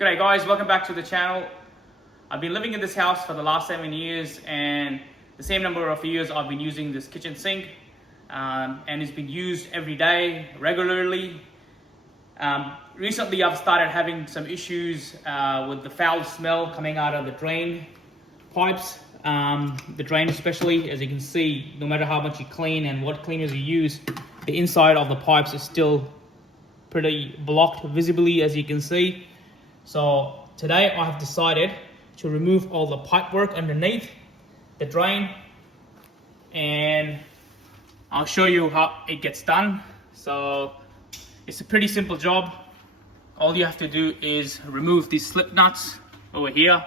G'day guys, welcome back to the channel. I've been living in this house for the last 7 years, and the same number of years I've been using this kitchen sink, and it's been used every day, regularly. Recently I've started having some issues with the foul smell coming out of the drain pipes. The drain especially, as you can see, no matter how much you clean and what cleaners you use, the inside of the pipes is still pretty blocked visibly, as you can see. So today I have decided to remove all the pipe work underneath the drain, and I'll show you how it gets done. So it's a pretty simple job. All you have to do is remove these slip nuts over here,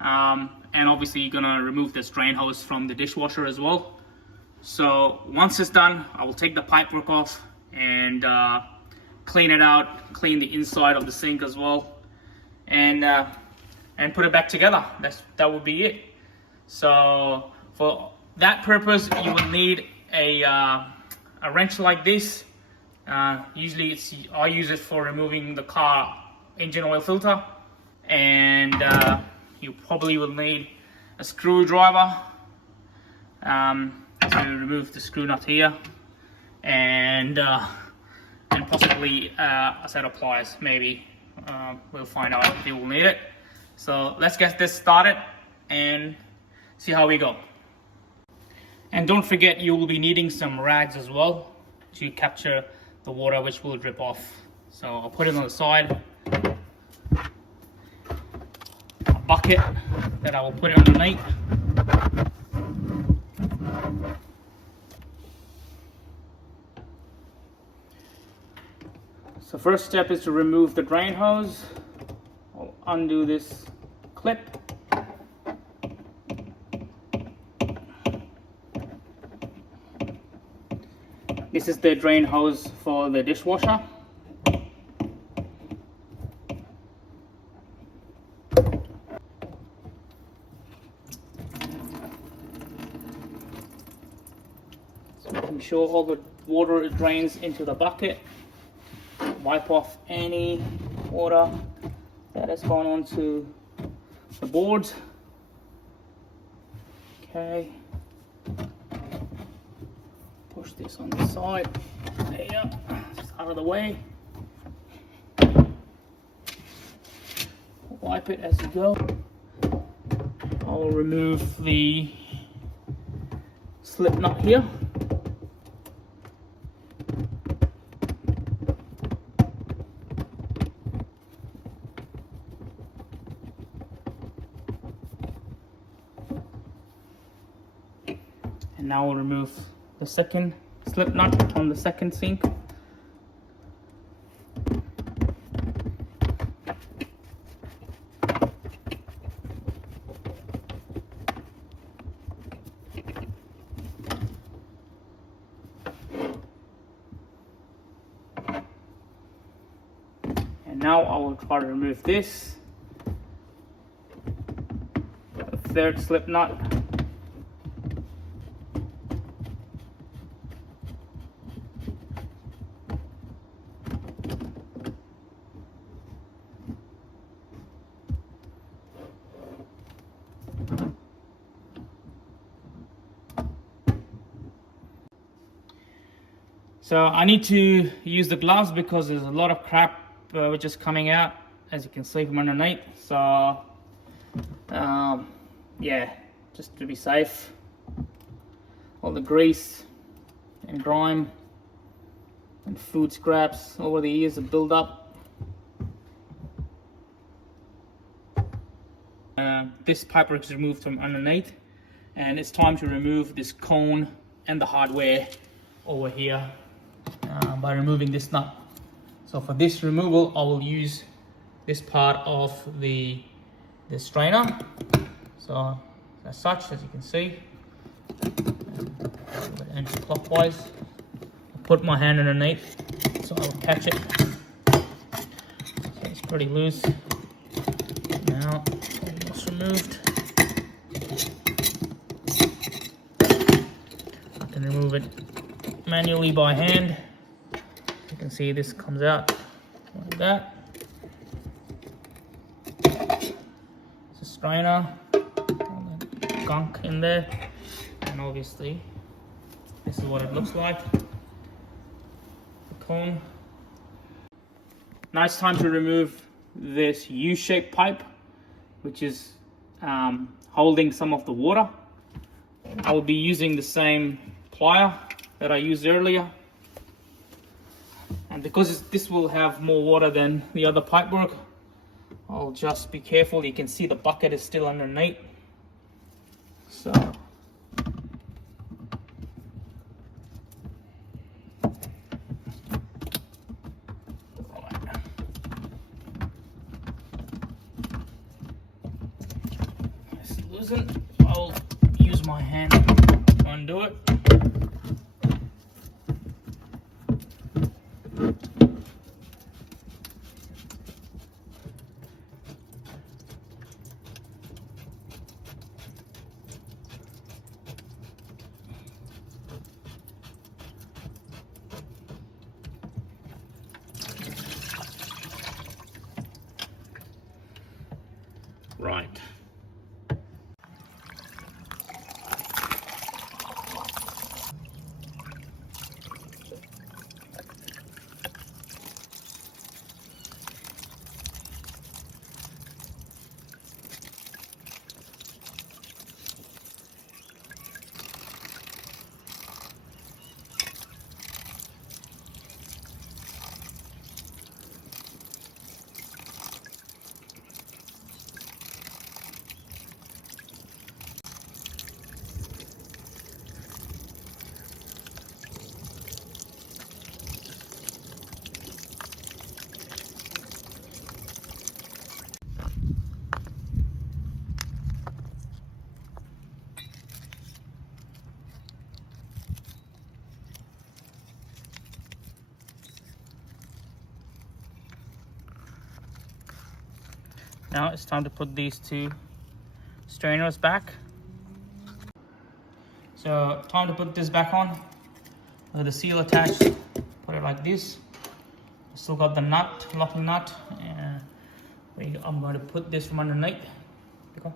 and obviously you're gonna remove this drain hose from the dishwasher as well. So once it's done, I will take the pipe work off and clean it out, clean the inside of the sink as well, and put it back together. That would be it. So for that purpose, you will need a wrench like this. Usually I use it for removing the car engine oil filter, and you probably will need a screwdriver to remove the screw nut here, and possibly a set of pliers, maybe. We'll find out if you will need it. So let's get this started and see how we go. And don't forget, you will be needing some rags as well to capture the water which will drip off. So I'll put it on the side. A bucket that I will put it underneath. So first step is to remove the drain hose. I'll undo this clip. This is the drain hose for the dishwasher. So making sure all the water drains into the bucket. Wipe off any water that has gone onto the boards. Okay. Push this on the side. There you go. Just out of the way. Wipe it as you go. I'll remove the slip nut here. And now we'll remove the second slip nut on the second sink. And now I will try to remove this, the third slip nut. So I need to use the gloves because there's a lot of crap which is coming out, as you can see from underneath. So yeah, just to be safe. All the grease and grime and food scraps over the years have built up. This pipework is removed from underneath, and it's time to remove this cone and the hardware over here by removing this nut. So for this removal, I will use this part of the strainer. So as such, as you can see, anti-clockwise. I'll put my hand underneath so I'll catch it. So it's pretty loose. Now almost removed. I can remove it manually by hand. You can see this comes out like that. the strainer, all the gunk in there, and obviously this is what it looks like, the cone. Now it's time to remove this U-shaped pipe, which is holding some of the water. I will be using the same plier that I used earlier, and because this will have more water than the other pipe work, I'll just be careful. You can see the bucket is still underneath, so it's loosened. I'll use my hand to undo it. Right. Now it's time to put these two strainers back. So time to put this back on with the seal attached. Put it like this. Still got the nut, locking nut, and I'm going to put this from underneath. Okay.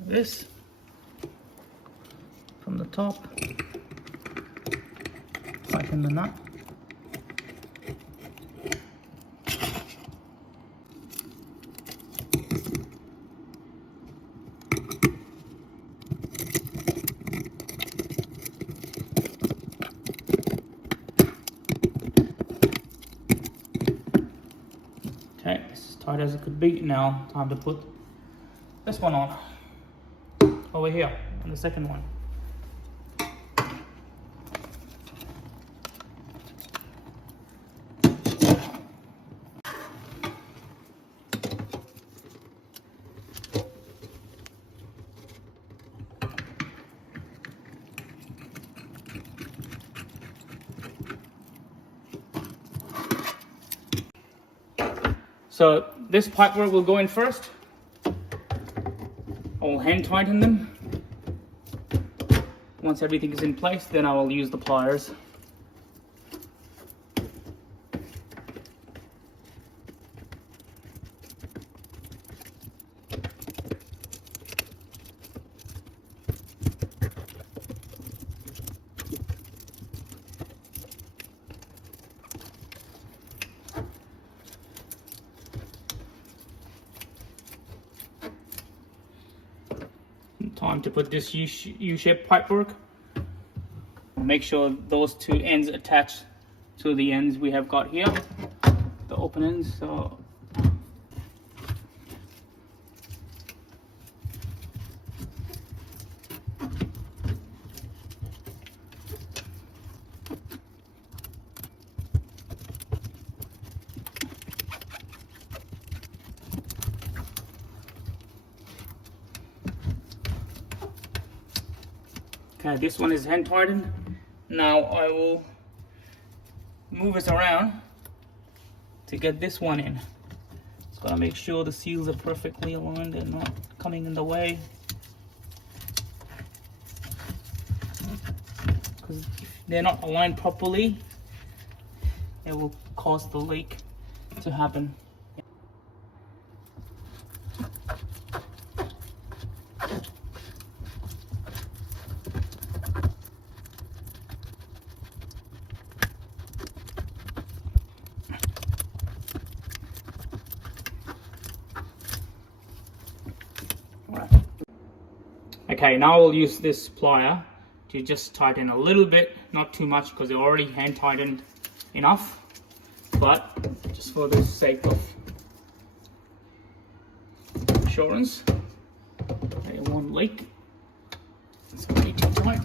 This from the top. Tighten the nut. Okay, it's as tight as it could be. Now, time to put this one on. Over here, on the second one. So this pipework will go in first. I'll hand tighten them. Once everything is in place, then I will use the pliers. Time to put this U-shaped pipework. Make sure those two ends attach to the ends we have got here, the open ends. So okay, this one is hand tightened. Now I will move this around to get this one in. Just gotta make sure the seals are perfectly aligned and not coming in the way. Because if they're not aligned properly it will cause the leak to happen. Okay, now I'll use this plier to just tighten a little bit, not too much because they're already hand tightened enough, but just for the sake of assurance, they won't leak. It's going to be too tight.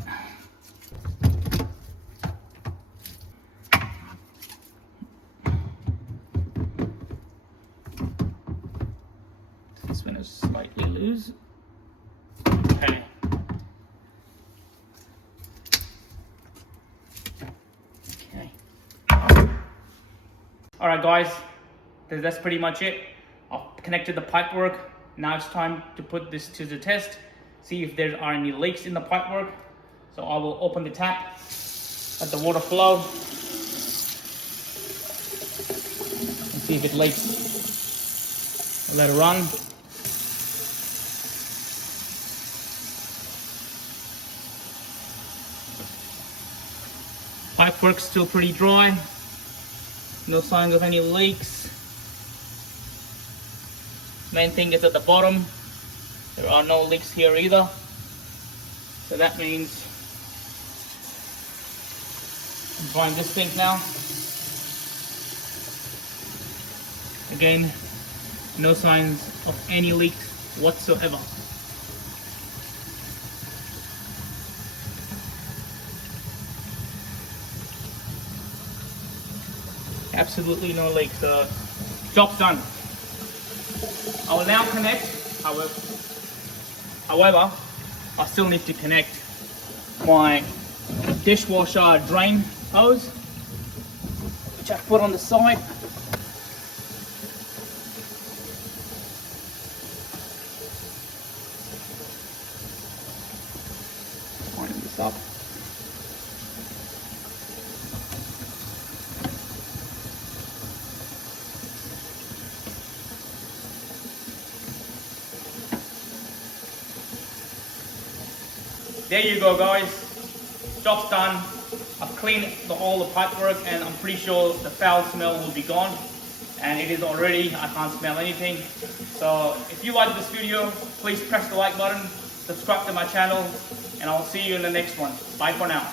This one is slightly loose. Okay. Okay. Alright guys, that's pretty much it. I've connected the pipework. Now it's time to put this to the test, see if there are any leaks in the pipework. So I will open the tap, let the water flow, and see if it leaks. Let it run. Pipework's still pretty dry. No signs of any leaks. Main thing is at the bottom. There are no leaks here either. So that means I'm drying this sink now. Again, no signs of any leak whatsoever. Absolutely no leaks. Job's done. I will now connect. However, I still need to connect my dishwasher drain hose, which I put on the side. Line this up. There you go guys, job's done. I've cleaned all the pipework and I'm pretty sure the foul smell will be gone. And it is already, I can't smell anything. So if you like this video, please press the like button, subscribe to my channel, and I'll see you in the next one. Bye for now.